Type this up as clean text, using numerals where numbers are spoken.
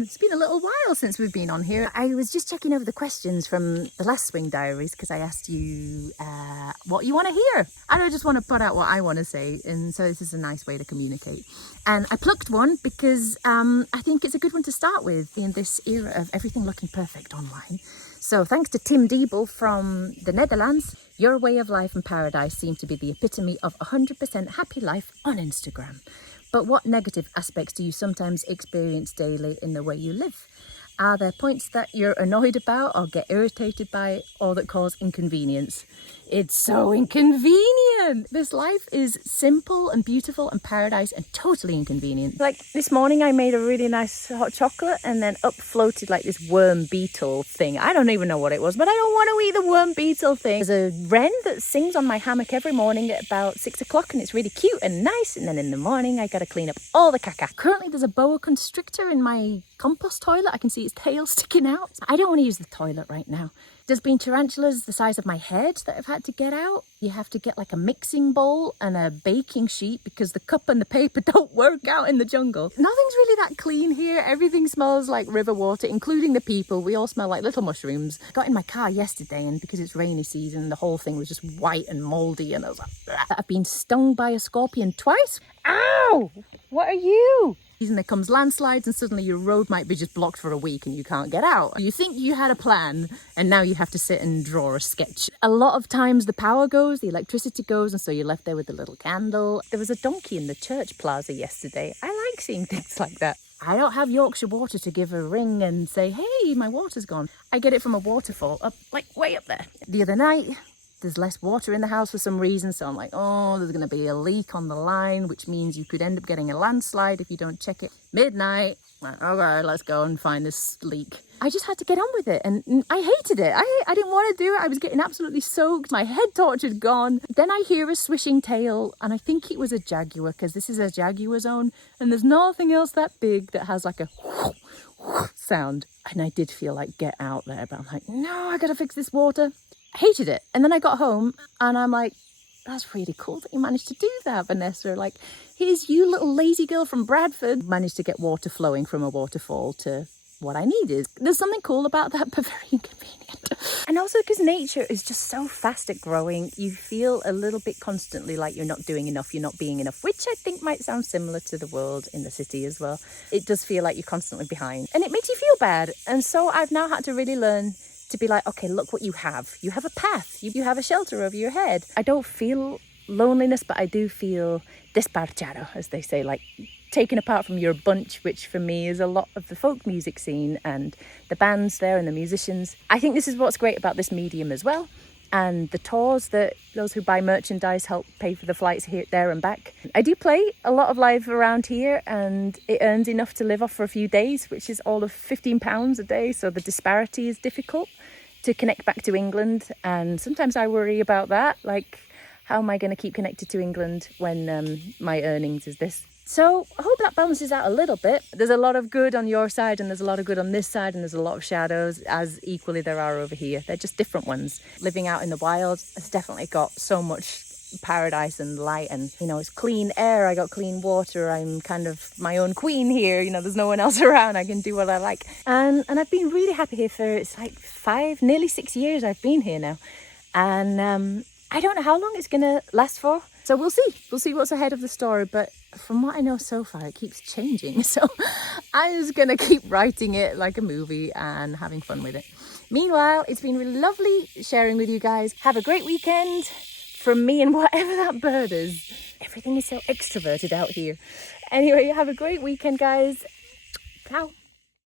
and it's been a little while since we've been on here. I was just checking over the questions from the last Swing Diaries because I asked you what you want to hear. I don't just want to put out what I want to say, and so this is a nice way to communicate. And I plucked one because I think it's a good one to start with in this era of everything looking perfect online. So thanks to Tim Deibel from the Netherlands, your way of life and paradise seem to be the epitome of 100% happy life on Instagram. But what negative aspects do you sometimes experience daily in the way you live? Are there points that you're annoyed about or get irritated by or that cause inconvenience? It's so inconvenient. This life is simple and beautiful and paradise and totally inconvenient. Like this morning I made a really nice hot chocolate and then up floated like this worm beetle thing. I don't even know what it was, but I don't want to eat the worm beetle thing. There's a wren that sings on my hammock every morning at about 6 o'clock and it's really cute and nice. And then in the morning I got to clean up all the caca. Currently there's a boa constrictor in my compost toilet. I can see its tail sticking out. I don't want to use the toilet right now. There's been tarantulas the size of my head that I've had to get out. You have to get like a mixing bowl and a baking sheet because the cup and the paper don't work out in the jungle. Nothing's really that clean here. Everything smells like river water, including the people. We all smell like little mushrooms. I got in my car yesterday and because it's rainy season, the whole thing was just white and moldy and I was like, bleh. I've been stung by a scorpion twice. Ow! What are you? And there comes landslides and suddenly your road might be just blocked for a week and you can't get out. You think you had a plan and now you have to sit and draw a sketch. A lot of times the power goes, the electricity goes, and so you're left there with a little candle. There was a donkey in the church plaza yesterday. I like seeing things like that. I don't have Yorkshire Water to give a ring and say, hey, my water's gone. I get it from a waterfall up, like way up there. The other night, there's less water in the house for some reason, so I'm like, oh, there's going to be a leak on the line, which means you could end up getting a landslide if you don't check it. Midnight, okay, let's go and find this leak. I just had to get on with it, and I hated it. I didn't want to do it. I was getting absolutely soaked. My head torch had gone. Then I hear a swishing tail, and I think it was a jaguar, because this is a jaguar zone, and there's nothing else that big that has like a sound. And I did feel like get out there, but I'm like, no, I gotta fix this water. I hated it. And then I got home and I'm like, that's really cool that you managed to do that, Vanessa. Like, here's you, little lazy girl from Bradford. Managed to get water flowing from a waterfall to what I needed. There's something cool about that, but very inconvenient. And also because nature is just so fast at growing, you feel a little bit constantly like you're not doing enough, you're not being enough, which I think might sound similar to the world in the city as well. It does feel like you're constantly behind and it makes you feel bad. And so I've now had to really learn to be like, okay, look what you have. You have a path. You have a shelter over your head. I don't feel loneliness, but I do feel desparchado, as they say, like taken apart from your bunch, which for me is a lot of the folk music scene and the bands there and the musicians. I think this is what's great about this medium as well. And the tours that those who buy merchandise help pay for the flights here, there and back. I do play a lot of live around here and it earns enough to live off for a few days, which is all of £15 a day. So the disparity is difficult to connect back to England. And sometimes I worry about that. Like, how am I going to keep connected to England when my earnings is this? So I hope that balances out a little bit. There's a lot of good on your side and there's a lot of good on this side and there's a lot of shadows, as equally there are over here. They're just different ones. Living out in the wild has definitely got so much paradise and light and, you know, it's clean air. I got clean water. I'm kind of my own queen here. You know, there's no one else around. I can do what I like. And I've been really happy here for, it's like nearly 6 years I've been here now. And I don't know how long it's going to last for. So we'll see. We'll see what's ahead of the story. But from what I know so far, it keeps changing. So I'm just going to keep writing it like a movie and having fun with it. Meanwhile, it's been really lovely sharing with you guys. Have a great weekend from me and whatever that bird is. Everything is so extroverted out here. Anyway, have a great weekend, guys. Ciao.